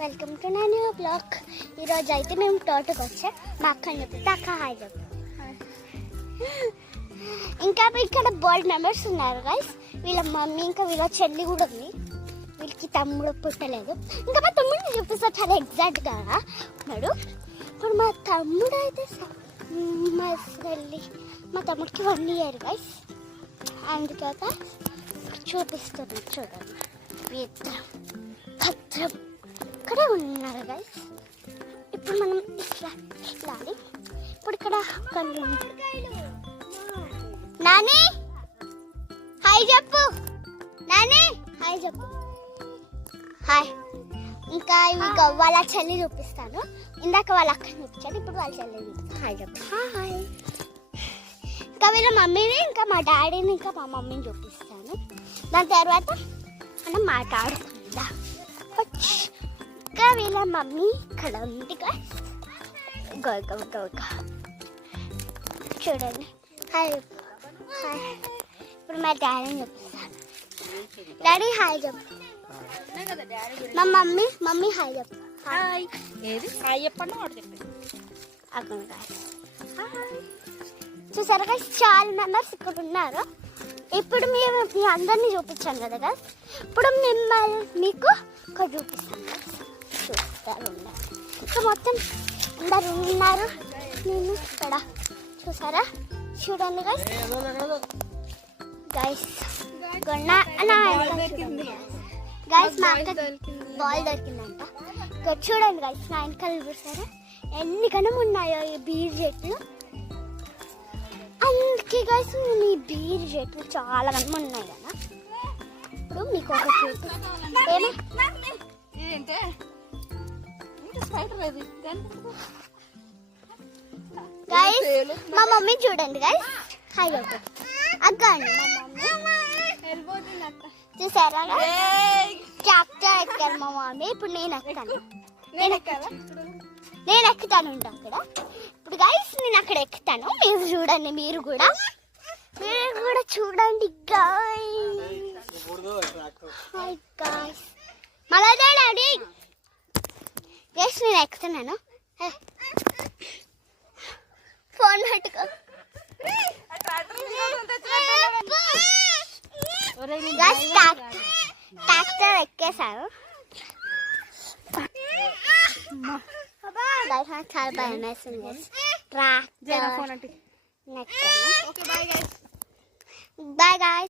Welcome to నా new blog. ఈరోజు అయితే మేము తోటకు వచ్చాం. మా అక్కని చెప్తే అక్క హాయ్ చెప్పు. ఇంకా ఇక్కడ బోల్డ్ మెంబర్స్ ఉన్నారు గైస్. వీళ్ళ మమ్మీ ఇంకా వీళ్ళ చెల్లి కూడా ఉంది. వీళ్ళకి తమ్ముడు పుట్టలేదు. ఇంకా మా తమ్ముడిని చూపిస్తా, చాలా ఎగ్జాక్ట్గా ఉన్నాడు. ఇప్పుడు మా తమ్ముడు అయితే మా తమ్ముడికి 1 year గైస్. అందుకే చూపిస్తున్నాను చూడండి. ఇద్దరం భద్రం ఇక్కడ ఉన్నారు గైస్. ఇప్పుడు మనం ఇట్లా ఇప్పుడు ఇక్కడ కళ్ళు నాని హాయ్ చెప్పు. నాని హాయ్ చెప్పు. హాయ్. ఇంకా ఇక వాళ్ళ చెల్లి చూపిస్తాను. ఇందాక వాళ్ళ అక్కని చూపించాను, ఇప్పుడు వాళ్ళ చెల్లి చూపిస్తాను. హాయ్ చెప్పు. హాయ్. ఇంకా వీళ్ళ మమ్మీని, ఇంకా మా డాడీని, ఇంకా మా మమ్మీని చూపిస్తాను. దాని తర్వాత మనం మాట్లాడుకుందాం. ఇంకా వీళ్ళ మమ్మీ ఇక్కడ ఉంది చూడండి. Hi hi. ఇప్పుడు మా డాడీని చూపిస్తాను. డాడీ హాయ్ చెప్పు. మా మమ్మీ హాయ్ చెప్పు. హాయ్. ఏది హాయ్ చెప్పండి వాడు చెప్పండి. అక్కడ చూసారు కదా, చాలా మెంబర్స్ ఇక్కడ ఉన్నారు. ఇప్పుడు మీ అందరినీ చూపించాను కదా guys. ఇప్పుడు మీకు ఇక్కడ చూపిస్తాను. చూస్తారు ఇంకా మొత్తం అందరు ఉన్నారు. నేను ఇక్కడ చూసారా, చూడండి గైస్. గైస్ గైస్ మా అక్క బాల్ దొరికిందంట. ఇక్కడ చూడండి గైస్, నా వెనకాల చూసారా ఎన్ని కనం ఉన్నాయో ఈ బీర్ చెట్లు. అందుకే గైస్ ఈ బీర్ చెట్లు చాలా కనం ఉన్నాయి కదా. ఇప్పుడు మీకు ఒక గైస్ మా మమ్మీ చూడండి గైస్. హాయ్ అక్క అండి మా మమ్మీ. చూసారా ట్రాక్టర్ ఎక్కారు మా మమ్మీ. ఇప్పుడు నేను ఎక్కుతాను ఉంటాను అక్కడ. ఇప్పుడు గైస్ నేను అక్కడ ఎక్కుతాను. మీరు చూడండి, మీరు కూడా చూడండి గైస్. మళ్ళా డాడీ గైస్ నేను ఎక్కుతున్నాను. ఫోన్ పెట్టుకో. ట్రాక్టర్ ఎక్కేసాను. చాలా భయం వేస్తుంది. Tractor boy guys.